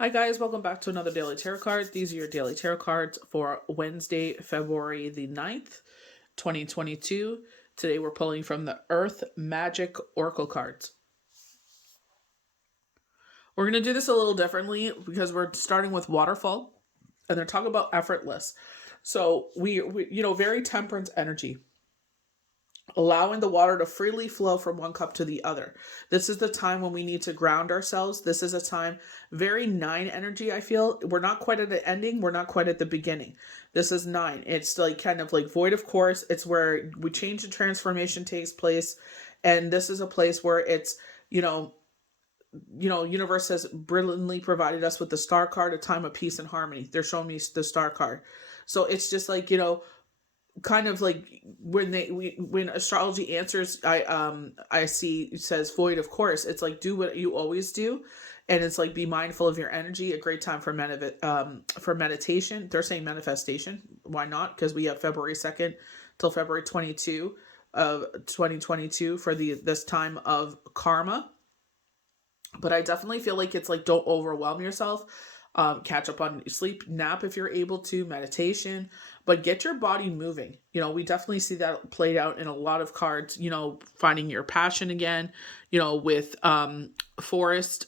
Hi guys, welcome back to another daily tarot card. These are your daily tarot cards for Wednesday, February the 9th, 2022. Today we're pulling from the Earth Magic Oracle cards. We're going to do this a little differently because we're starting with Waterfall and they're talking about effortless. So we very temperance energy, allowing the water to freely flow from one cup to the other. This is the time when we need to ground ourselves. This is a time, very 9 energy, I feel. We're not quite at the ending. We're not quite at the beginning. This is 9. It's like kind of like void of course. It's where we change and transformation takes place. And this is a place where it's, universe has brilliantly provided us with the star card, a time of peace and harmony. They're showing me the star card. So it's just like, kind of like when astrology answers, I see it says void of course. It's like do what you always do, and it's like be mindful of your energy. A great time for for meditation. They're saying manifestation. Why not? Because we have February 2nd till February 22 of 2022 for this time of karma. But I definitely feel like it's like don't overwhelm yourself. Catch up on sleep, nap if you're able to, meditation, but get your body moving. We definitely see that played out in a lot of cards, finding your passion again, with forest,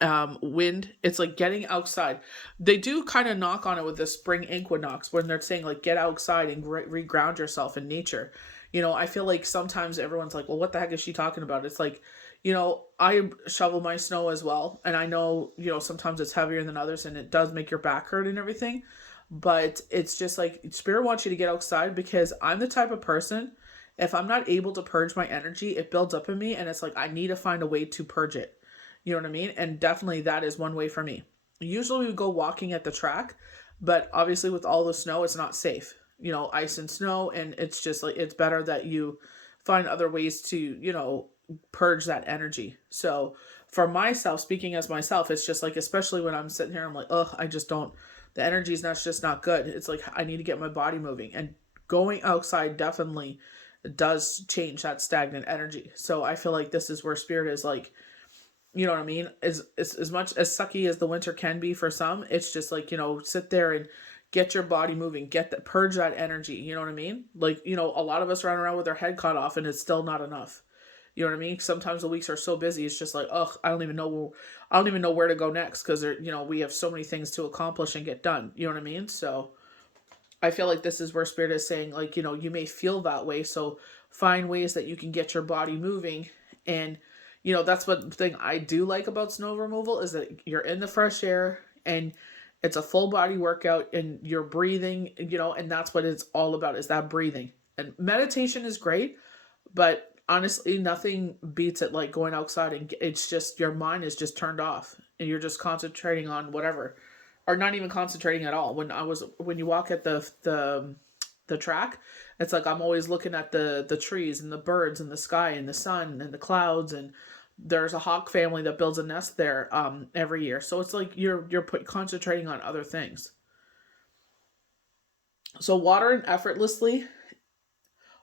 wind. It's like getting outside. They do kind of knock on it with the spring equinox when they're saying like get outside and reground yourself in nature. I feel like sometimes everyone's like, well, what the heck is she talking about? It's like, I shovel my snow as well. And I know, sometimes it's heavier than others and it does make your back hurt and everything. But it's just like Spirit wants you to get outside because I'm the type of person, if I'm not able to purge my energy, it builds up in me. And it's like, I need to find a way to purge it. You know what I mean? And definitely that is one way for me. Usually we go walking at the track, but obviously with all the snow, it's not safe. Ice and snow. And it's just like, it's better that you find other ways to, purge that energy. So for myself, speaking as myself, it's just like, especially when I'm sitting here, I'm like, ugh, I just don't, the energy's not just not good. It's like, I need to get my body moving, and going outside definitely does change that stagnant energy. So I feel like this is where Spirit is like, you know what I mean? As much as sucky as the winter can be for some, it's just like, sit there and get your body moving, purge that energy. You know what I mean? Like, a lot of us run around with our head cut off and it's still not enough. You know what I mean? Sometimes the weeks are so busy. It's just like, ugh, I don't even know where to go next. Cause we have so many things to accomplish and get done. You know what I mean? So I feel like this is where Spirit is saying like, you may feel that way. So find ways that you can get your body moving. And, that's what thing I do like about snow removal is that you're in the fresh air and it's a full body workout and you're breathing, and that's what it's all about, is that breathing. And meditation is great, but honestly, nothing beats it like going outside and it's just your mind is just turned off and you're just concentrating on whatever, or not even concentrating at all. When you walk at the track, it's like I'm always looking at the trees and the birds and the sky and the sun and the clouds, and there's a hawk family that builds a nest there every year. So it's like you're concentrating on other things. So water and effortlessly.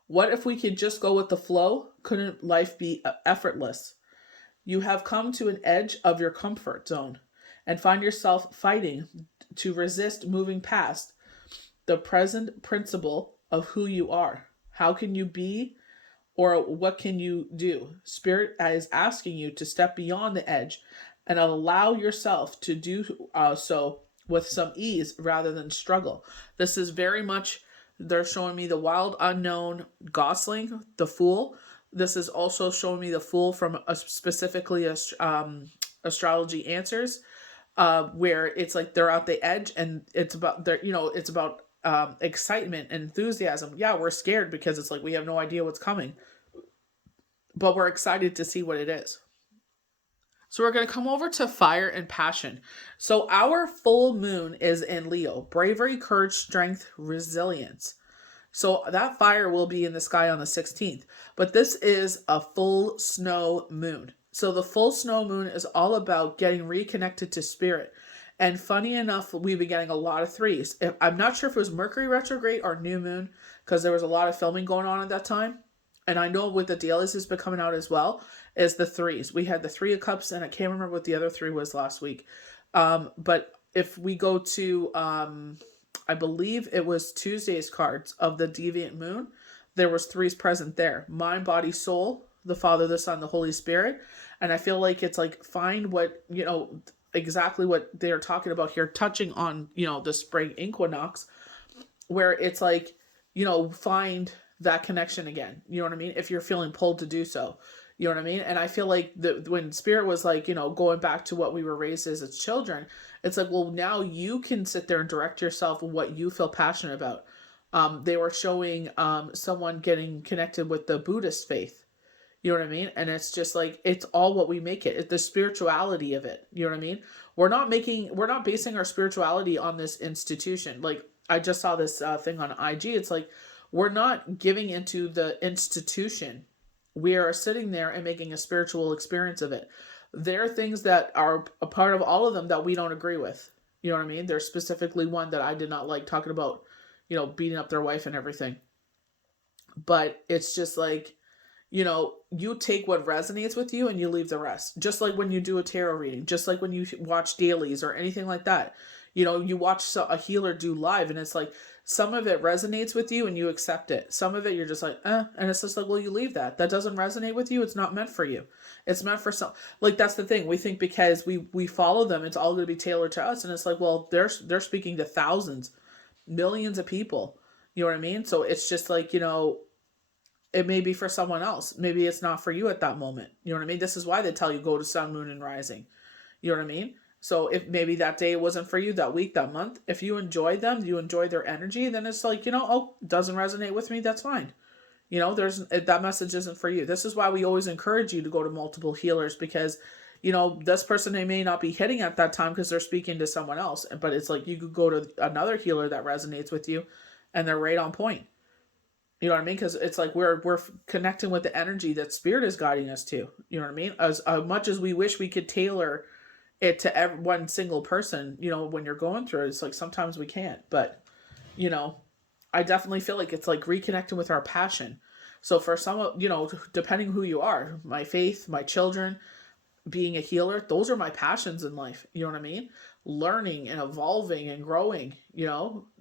What if we could just go with the flow? Couldn't life be effortless? You have come to an edge of your comfort zone and find yourself fighting to resist moving past the present principle of who you are. How can you be, or what can you do? Spirit is asking you to step beyond the edge and allow yourself to do so with some ease rather than struggle. This is very much, they're showing me the wild unknown gosling, the fool. This is also showing me the fool from specifically astrology answers, where it's like they're at the edge and it's about it's about excitement and enthusiasm. Yeah, we're scared because it's like we have no idea what's coming, but we're excited to see what it is. So we're going to come over to fire and passion. So our full moon is in Leo. Bravery, courage, strength, resilience. So that fire will be in the sky on the 16th. But this is a full snow moon. So the full snow moon is all about getting reconnected to spirit. And funny enough, we've been getting a lot of threes. I'm not sure if it was Mercury retrograde or new moon, because there was a lot of filming going on at that time. And I know with the dailies has been coming out as well, is the threes. We had the 3 of cups, and I can't remember what the other 3 was last week. But if we go to, I believe it was Tuesday's cards of the deviant moon, there was threes present there: mind, body, soul, the Father, the Son, the Holy Spirit. And I feel like it's like, find what, exactly what they're talking about here, touching on, the spring equinox, where it's like, find that connection again. You know what I mean? If you're feeling pulled to do so. You know what I mean? And I feel like when Spirit was like, going back to what we were raised as children, it's like, well, now you can sit there and direct yourself what you feel passionate about. They were showing someone getting connected with the Buddhist faith. You know what I mean? And it's just like, it's all what we make it. It's the spirituality of it. You know what I mean? We're not basing our spirituality on this institution. Like, I just saw this thing on IG. It's like, we're not giving into the institution. We are sitting there and making a spiritual experience of it. There are things that are a part of all of them that we don't agree with. You know what I mean? There's specifically one that I did not like, talking about, beating up their wife and everything. But it's just like, you take what resonates with you and you leave the rest. Just like when you do a tarot reading, just like when you watch dailies or anything like that. You watch a healer do live, and it's like, some of it resonates with you and you accept it. Some of it you're just like, and it's just like, well, you leave that. That doesn't resonate with you. It's not meant for you. It's meant for some, like, that's the thing. We think because we follow them, it's all going to be tailored to us. And it's like, well, they're speaking to thousands, millions of people. You know what I mean? So it's just like, it may be for someone else. Maybe it's not for you at that moment. You know what I mean? This is why they tell you go to sun, moon, and rising. You know what I mean? So if maybe that day wasn't for you, that week, that month, if you enjoyed them, you enjoy their energy, then it's like, doesn't resonate with me, that's fine. That message isn't for you. This is why we always encourage you to go to multiple healers, because, this person, they may not be hitting at that time because they're speaking to someone else. But it's like, you could go to another healer that resonates with you and they're right on point. You know what I mean? Because it's like we're connecting with the energy that Spirit is guiding us to. You know what I mean? As much as we wish we could tailor it to one single person, when you're going through it, it's like sometimes we can't. But, I definitely feel like it's like reconnecting with our passion. So for some, depending who you are, my faith, my children, being a healer, those are my passions in life. You know what I mean? Learning and evolving and growing,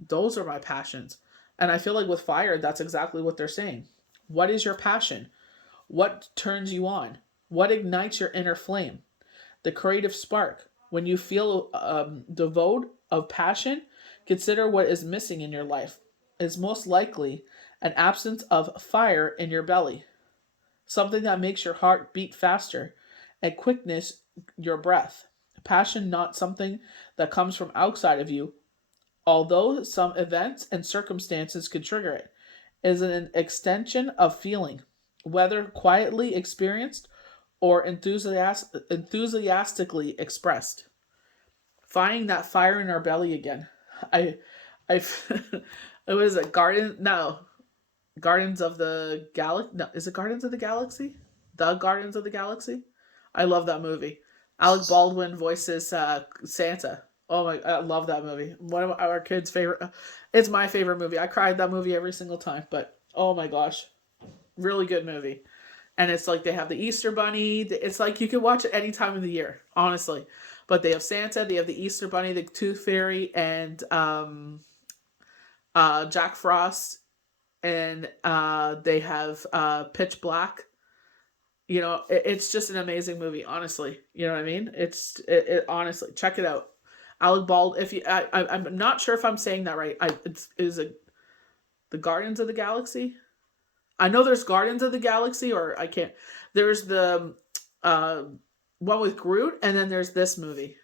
those are my passions. And I feel like with fire, that's exactly what they're saying. What is your passion? What turns you on? What ignites your inner flame? The creative spark. When you feel devoid of passion, consider what is missing in your life. It's most likely an absence of fire in your belly, something that makes your heart beat faster and quickness your breath. Passion, not something that comes from outside of you, although some events and circumstances could trigger it, is an extension of feeling, whether quietly experienced or enthusiastically expressed. Finding that fire in our belly again. It was a garden. No, Guardians of the Galaxy. No, is it Guardians of the Galaxy? The Guardians of the Galaxy. I love that movie. Alec Baldwin voices Santa. Oh my, I love that movie. One of our kids' favorite. It's my favorite movie. I cried that movie every single time. But oh my gosh, really good movie. And it's like they have the Easter Bunny. It's like you can watch it any time of the year, honestly. But they have Santa, they have the Easter Bunny, the Tooth Fairy, and Jack Frost, and they have Pitch Black. It's just an amazing movie, honestly. You know what I mean? It honestly, check it out. Alec Bald. If you, I'm not sure if I'm saying that right. Is it the Guardians of the Galaxy? I know there's Guardians of the Galaxy, or I can't. There's the one with Groot, and then there's this movie.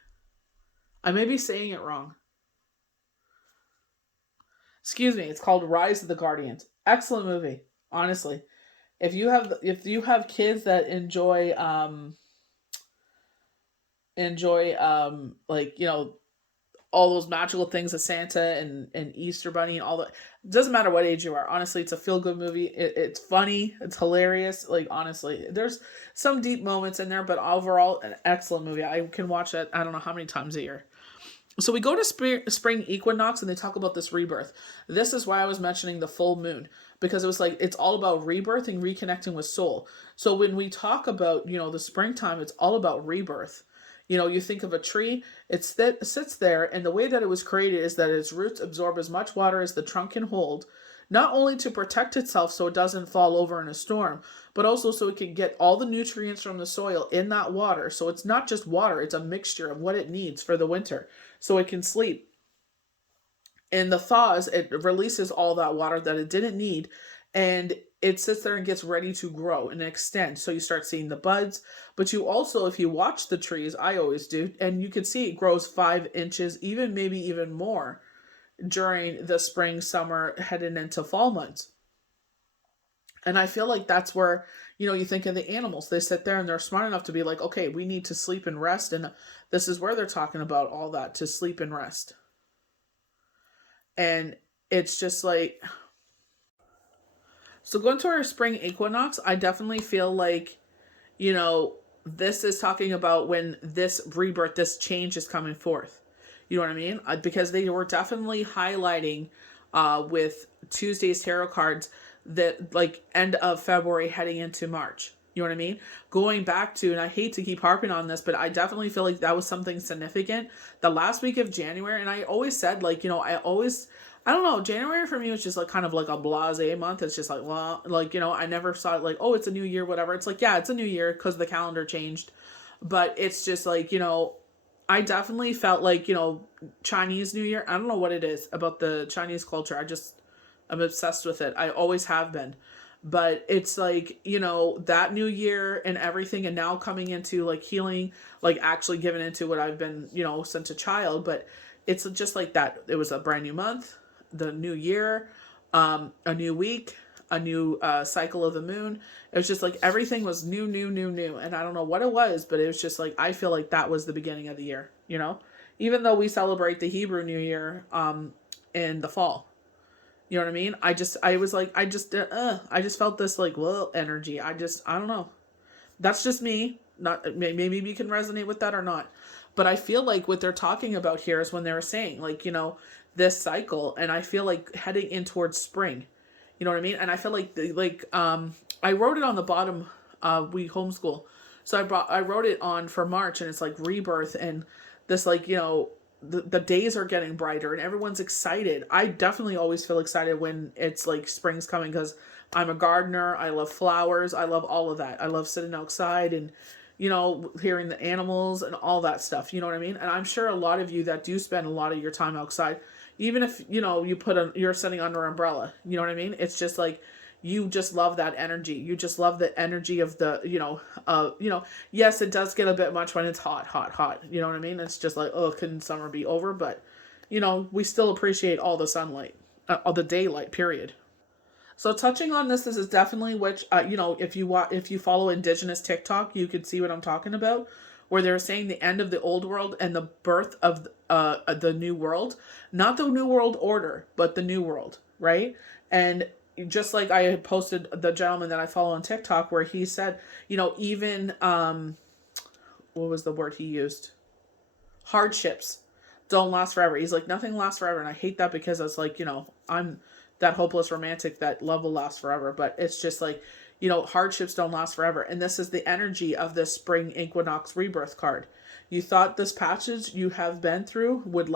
I may be saying it wrong. Excuse me. It's called Rise of the Guardians. Excellent movie, honestly. If you have kids that enjoy like all those magical things of Santa and Easter Bunny and all that. It doesn't matter what age you are. Honestly, it's a feel-good movie. It's funny. It's hilarious. Like, honestly, there's some deep moments in there, but overall, an excellent movie. I can watch it, I don't know how many times a year. So we go to spring equinox, and they talk about this rebirth. This is why I was mentioning the full moon, because it was like, it's all about rebirth and reconnecting with soul. So when we talk about, the springtime, it's all about rebirth. You think of a tree, sits there, and the way that it was created is that its roots absorb as much water as the trunk can hold, not only to protect itself so it doesn't fall over in a storm, but also so it can get all the nutrients from the soil in that water. So it's not just water, it's a mixture of what it needs for the winter so it can sleep. In the thaws, it releases all that water that it didn't need, and it sits there and gets ready to grow and extend. So you start seeing the buds, but you also, if you watch the trees, I always do, and you can see it grows 5 inches, even maybe even more during the spring, summer, heading into fall months. And I feel like that's where, you think of the animals. They sit there and they're smart enough to be like, okay, we need to sleep and rest. And this is where they're talking about all that, to sleep and rest. And it's just like, so going to our spring equinox, I definitely feel like, this is talking about when this rebirth, this change is coming forth. You know what I mean? Because they were definitely highlighting with Tuesday's tarot cards that like end of February heading into March. You know what I mean? Going back to, and I hate to keep harping on this, but I definitely feel like that was something significant. The last week of January, and I always said, like, I don't know, January for me was just like kind of like a blasé month. It's just like, well, like, I never saw it like, oh, it's a new year, whatever. It's like, yeah, it's a new year because the calendar changed. But it's just like, I definitely felt like, Chinese New Year. I don't know what it is about the Chinese culture. I'm obsessed with it. I always have been. But it's like, that new year and everything, and now coming into like healing, like actually giving into what I've been, since a child. But it's just like that. It was a brand new month, the new year, a new week, a new cycle of the moon. It was just like everything was new. And I don't know what it was, but it was just like, I feel like that was the beginning of the year, even though we celebrate the Hebrew New Year in the fall. You know what I mean? I just felt this like, well, energy. I don't know. That's just me. Not maybe you can resonate with that or not. But I feel like what they're talking about here is when they were saying like, this cycle, and I feel like heading in towards spring. You know what I mean? And I feel like I wrote it on the bottom. We homeschool, so I wrote it on for March, and it's like rebirth, and this like the days are getting brighter and everyone's excited. I definitely always feel excited when it's like spring's coming because I'm a gardener. I love flowers. I love all of that. I love sitting outside and, hearing the animals and all that stuff. You know what I mean? And I'm sure a lot of you that do spend a lot of your time outside, even if, you're sitting under an umbrella, you know what I mean? It's just like, you just love that energy. You just love the energy of the, yes, it does get a bit much when it's hot. You know what I mean? It's just like, oh, couldn't summer be over? But, we still appreciate all the sunlight, all the daylight, period. So touching on this is definitely which, if you follow Indigenous TikTok, you could see what I'm talking about, where they're saying the end of the old world and the birth of the new world, not the new world order, but the new world, right? And just like I had posted the gentleman that I follow on TikTok where he said, even, what was the word he used? Hardships don't last forever. He's like, nothing lasts forever. And I hate that because it's like, I'm that hopeless romantic that love will last forever. But it's just like, hardships don't last forever. And this is the energy of this spring equinox rebirth card. You thought this passage you have been through would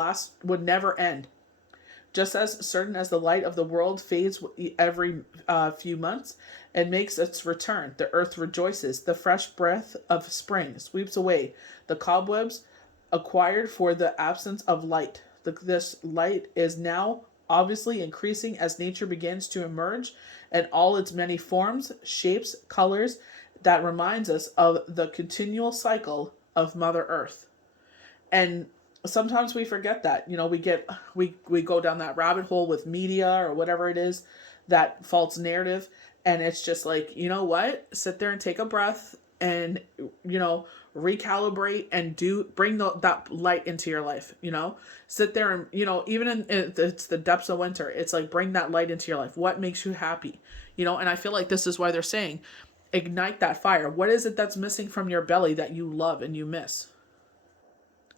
never end. Just as certain as the light of the world fades every few months and makes its return, the earth rejoices. The fresh breath of spring sweeps away the cobwebs acquired for the absence of light. This light is now obviously increasing as nature begins to emerge in all its many forms, shapes, colors that reminds us of the continual cycle of Mother Earth. And sometimes we forget that, we go down that rabbit hole with media or whatever it is, that false narrative. And it's just like, what? Sit there and take a breath and, recalibrate and bring that light into your life, sit there and, even in it's the depths of winter, it's like, bring that light into your life. What makes you happy? And I feel like this is why they're saying, ignite that fire. What is it that's missing from your belly that you love and you miss?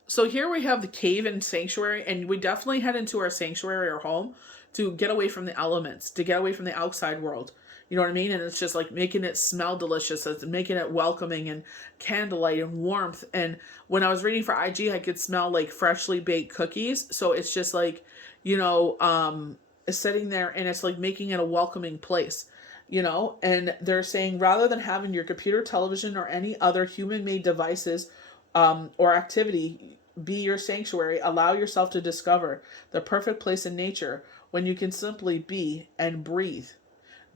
So here we have the cave and sanctuary, and we definitely head into our sanctuary or home to get away from the elements, to get away from the outside world. You know what I mean? And it's just like making it smell delicious. It's making it welcoming and candlelight and warmth. And when I was reading for IG, I could smell like freshly baked cookies. So it's just like, you know, sitting there, and it's like making it a welcoming place, you know? And they're saying rather than having your computer, television, or any other human made devices or activity be your sanctuary, allow yourself to discover the perfect place in nature when you can simply be and breathe.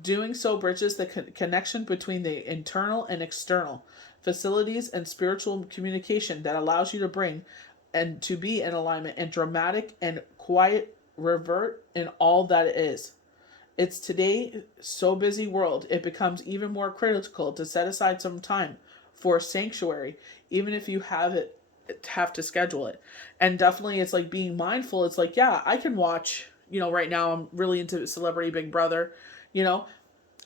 Doing so bridges the connection between the internal and external facilities and spiritual communication that allows you to bring and to be in alignment and dramatic and quiet revert in all that it is. It's today so busy world, it becomes even more critical to set aside some time for sanctuary, even if you have to schedule it. And definitely it's like being mindful. It's like, yeah, I can watch, you know, right now I'm really into Celebrity Big Brother, you know,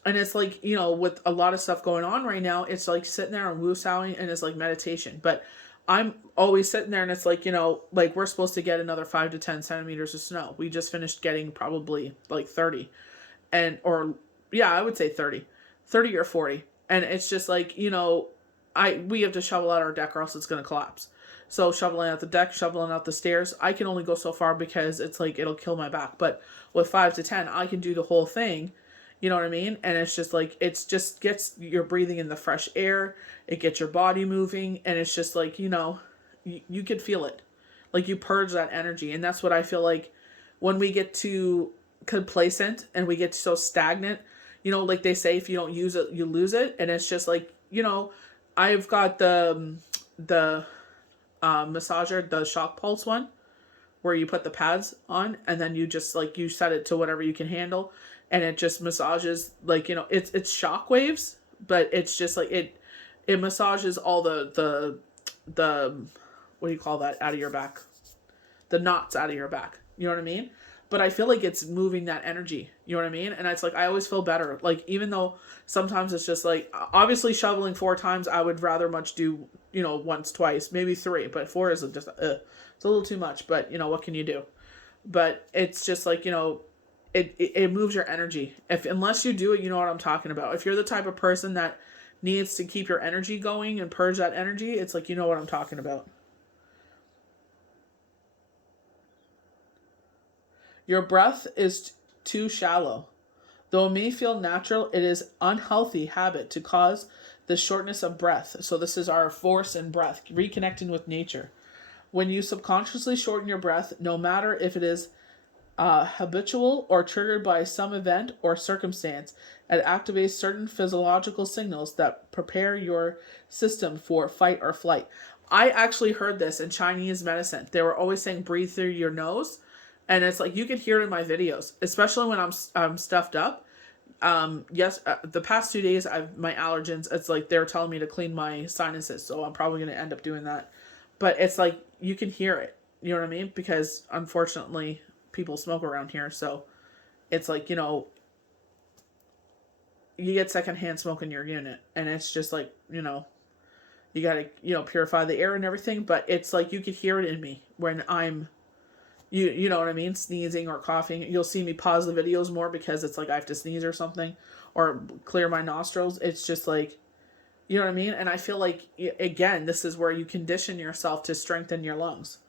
and it's like, you know, with a lot of stuff going on right now, it's like sitting there and woosowing, and it's like meditation. But I'm always sitting there, and it's like, you know, like we're supposed to get another 5 to 10 centimeters of snow. We just finished getting probably like 30, and or yeah, I would say 30 or 40. And it's just like, you know, we have to shovel out our deck or else it's going to collapse. So shoveling out the deck, shoveling out the stairs, I can only go so far because it's like it'll kill my back. But with 5 to 10, I can do the whole thing. You know what I mean? And it's just like, it's just gets your breathing in the fresh air. It gets your body moving. And it's just like, you know, you could feel it. Like you purge that energy. And that's what I feel like when we get too complacent and we get so stagnant, you know, like they say, if you don't use it, you lose it. And it's just like, you know, I've got the massager, the shock pulse one, where you put the pads on and then you just like, you set it to whatever you can handle, and it just massages, like, you know, it's shock waves, but it's just like it massages all the what do you call that, out of your back, the knots out of your back, you know what I mean? But I feel like it's moving that energy, you know what I mean? And it's like, I always feel better, like, even though sometimes it's just like, obviously shoveling 4 times, I would rather much do, you know, once, twice, maybe 3, but 4 is just it's a little too much. But you know, what can you do? But it's just like, you know, it moves your energy. If unless you do it, you know what I'm talking about. If you're the type of person that needs to keep your energy going and purge that energy, it's like, you know what I'm talking about. Your breath is too shallow. Though it may feel natural, it is unhealthy habit to cause the shortness of breath. So this is our force and breath, reconnecting with nature. When you subconsciously shorten your breath, no matter if it is habitual or triggered by some event or circumstance, it activates certain physiological signals that prepare your system for fight or flight. I actually heard this in Chinese medicine. They were always saying breathe through your nose. And it's like, you can hear it in my videos, especially when I'm stuffed up. Yes, the past 2 days, my allergens, it's like they're telling me to clean my sinuses. So I'm probably going to end up doing that. But it's like, you can hear it. You know what I mean? Because unfortunately, people smoke around here. So it's like, you know, you get secondhand smoke in your unit. And it's just like, you know, you got to, you know, purify the air and everything. But it's like, you could hear it in me when I'm, you know what I mean, sneezing or coughing. You'll see me pause the videos more because it's like I have to sneeze or something or clear my nostrils. It's just like, you know what I mean? And I feel like, again, this is where you condition yourself to strengthen your lungs.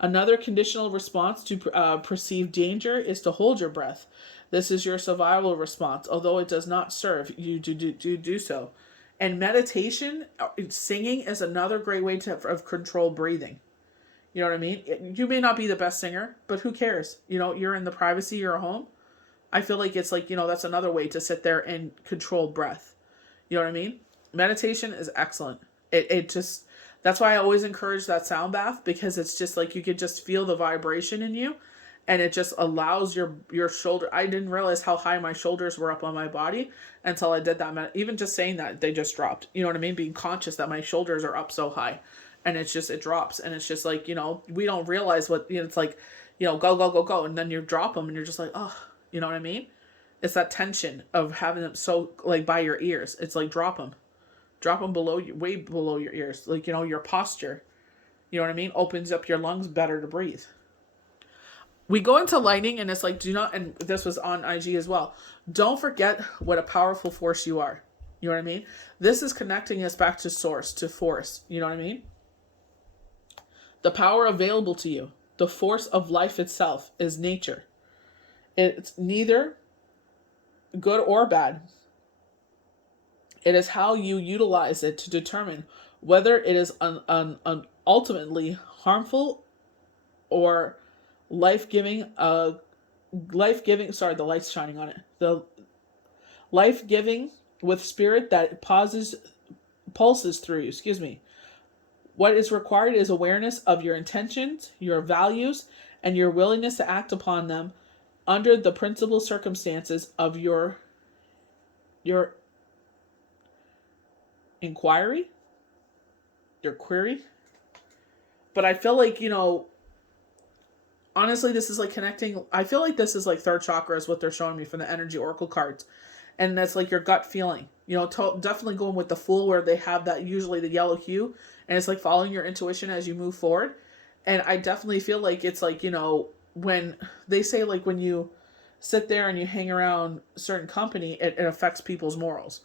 Another conditional response to perceived danger is to hold your breath. This is your survival response, although it does not serve you to do so. And meditation, singing is another great way of controlled breathing. You know what I mean? You may not be the best singer, but who cares? You know, you're in the privacy of your home. I feel like it's like, you know, that's another way to sit there and control breath. You know what I mean? Meditation is excellent. It just, that's why I always encourage that sound bath, because it's just like, you could just feel the vibration in you, and it just allows your shoulder. I didn't realize how high my shoulders were up on my body until I did that. Even just saying that, they just dropped. You know what I mean? Being conscious that my shoulders are up so high. And it's just, it drops. And it's just like, you know, we don't realize what, you know, it's like, you know, go, go, go, go. And then you drop them and you're just like, oh, you know what I mean? It's that tension of having them so, like, by your ears. It's like, drop them. Drop them below, way below your ears. Like, you know, your posture, you know what I mean? Opens up your lungs better to breathe. We go into lighting and it's like, do not, and this was on IG as well. Don't forget what a powerful force you are. You know what I mean? This is connecting us back to source, to force. You know what I mean? The power available to you, the force of life itself, is nature. It's neither good or bad. It is how you utilize it to determine whether it is ultimately harmful or life-giving. Life-giving. Sorry, the light's shining on it. The life-giving with spirit that pulses through you. Excuse me. What is required is awareness of your intentions, your values, and your willingness to act upon them under the principal circumstances of your inquiry, your query. But I feel like, honestly, this is like connecting. I feel like this is like third chakra is what they're showing me from the energy oracle cards. And that's like your gut feeling. Definitely going with the Fool, where they have that, usually the yellow hue, and it's like following your intuition as you move forward. And I definitely feel like it's like, when they say like when you sit there and you hang around certain company, it affects people's morals.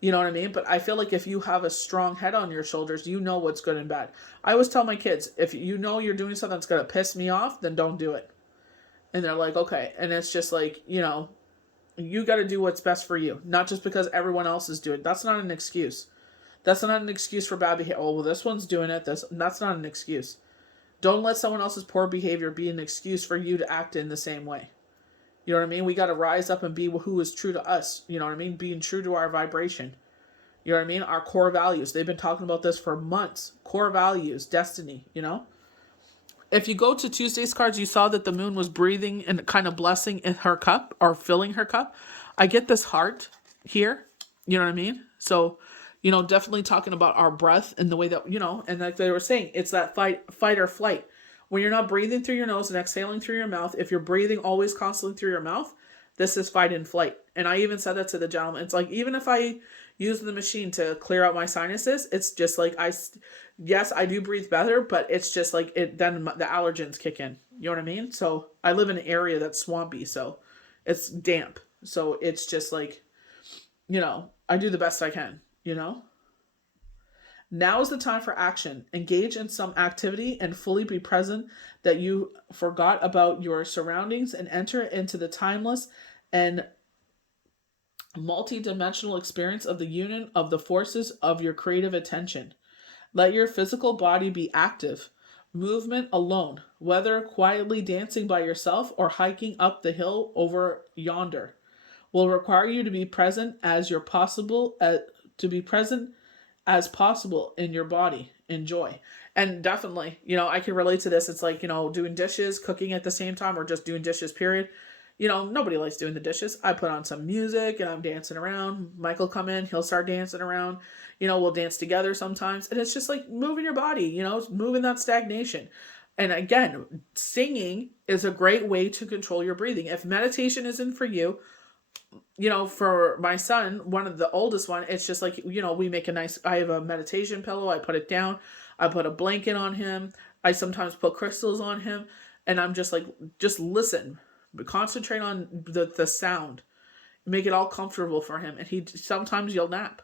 You know what I mean? But I feel like if you have a strong head on your shoulders, you know what's good and bad. I always tell my kids, if you know you're doing something that's going to piss me off, then don't do it. And they're like, okay. And it's just like, you got to do what's best for you, not just because everyone else is doing it. That's not an excuse. That's not an excuse for bad behavior. Oh, well, this one's doing it. That's not an excuse. Don't let someone else's poor behavior be an excuse for you to act in the same way. You know what I mean? We got to rise up and be who is true to us. You know what I mean? Being true to our vibration. You know what I mean? Our core values. They've been talking about this for months. Core values, destiny, If you go to Tuesday's cards, you saw that the moon was breathing and kind of blessing in her cup or filling her cup. I get this heart here. You know what I mean? So, definitely talking about our breath and the way that, and like they were saying, it's that fight or flight. When you're not breathing through your nose and exhaling through your mouth, if you're breathing always constantly through your mouth, this is fight and flight. And I even said that to the gentleman. It's like, even if I use the machine to clear out my sinuses, it's just like, yes, I do breathe better, but it's just like then the allergens kick in. You know what I mean? So I live in an area that's swampy, so it's damp. So it's just like, I do the best I can, Now is the time for action. Engage in some activity and fully be present that you forgot about your surroundings and enter into the timeless and multi-dimensional experience of the union of the forces of your creative attention. Let your physical body be active. Movement alone, whether quietly dancing by yourself or hiking up the hill over yonder, will require you to be present as possible in your body. Enjoy. And definitely, I can relate to this. It's like, doing dishes, cooking at the same time, or just doing dishes, period. Nobody likes doing the dishes. I put on some music and I'm dancing around. Michael come in, he'll start dancing around. We'll dance together sometimes. And it's just like moving your body, moving that stagnation. And again, singing is a great way to control your breathing. If meditation isn't for you, for my son, one of the oldest one, it's just like, we make I have a meditation pillow. I put it down. I put a blanket on him. I sometimes put crystals on him. And I'm just like, just listen. Concentrate on the sound. Make it all comfortable for him. And sometimes you'll nap.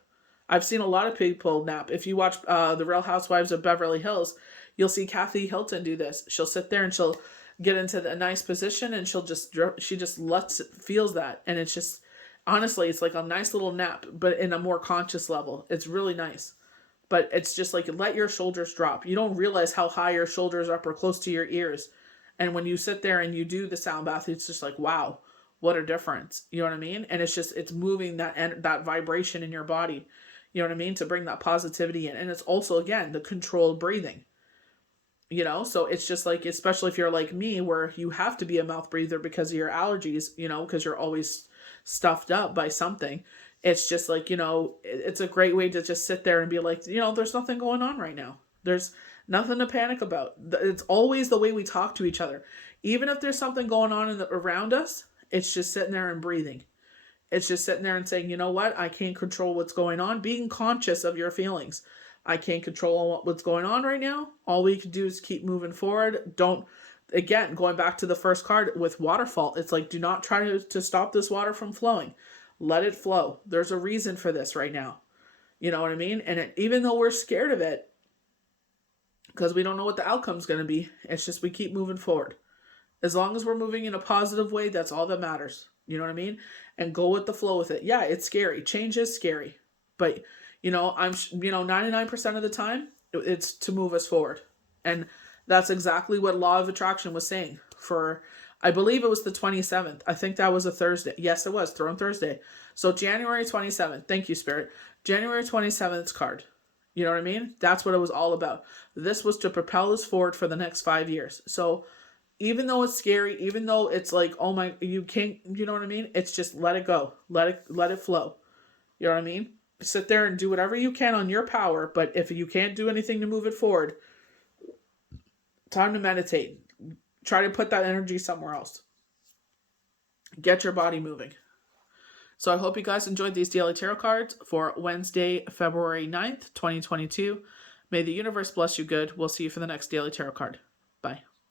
I've seen a lot of people nap. If you watch The Real Housewives of Beverly Hills, you'll see Kathy Hilton do this. She'll sit there and she'll get into a nice position and she just feels that. And it's just, honestly, it's like a nice little nap, but in a more conscious level. It's really nice. But it's just like, let your shoulders drop. You don't realize how high your shoulders are up or close to your ears. And when you sit there and you do the sound bath, it's just like, wow, what a difference. You know what I mean? And it's moving that vibration in your body. You know what I mean? To bring that positivity in. And it's also, again, the controlled breathing. So it's just like, especially if you're like me, where you have to be a mouth breather because of your allergies, because you're always stuffed up by something. It's just like, it's a great way to just sit there and be like, there's nothing going on right now. There's nothing to panic about. It's always the way we talk to each other. Even if there's something going on around us, it's just sitting there and breathing. It's just sitting there and saying, you know what? I can't control what's going on. Being conscious of your feelings. I can't control what's going on right now. All we can do is keep moving forward. Don't again, going back to the first card with waterfall, it's like, do not try to stop this water from flowing. Let it flow. There's a reason for this right now. You know what I mean? And even though we're scared of it, because we don't know what the outcome's going to be, it's just we keep moving forward. As long as we're moving in a positive way, that's all that matters. You know what I mean? And go with the flow with it. Yeah, it's scary. Change is scary. But, you know, 99% of the time, it's to move us forward. And that's exactly what Law of Attraction was saying for, I believe it was the 27th. I think that was a Thursday. Yes, it was. Throne Thursday. So January 27th. Thank you, Spirit. January 27th card. You know what I mean? That's what it was all about. This was to propel us forward for the next 5 years. So even though it's scary, even though it's like, oh my, you can't, you know what I mean? It's just let it go. Let it flow. You know what I mean? Sit there and do whatever you can on your power. But if you can't do anything to move it forward, time to meditate. Try to put that energy somewhere else. Get your body moving. So I hope you guys enjoyed these daily tarot cards for Wednesday, February 9th, 2022. May the universe bless you good. We'll see you for the next daily tarot card. Bye.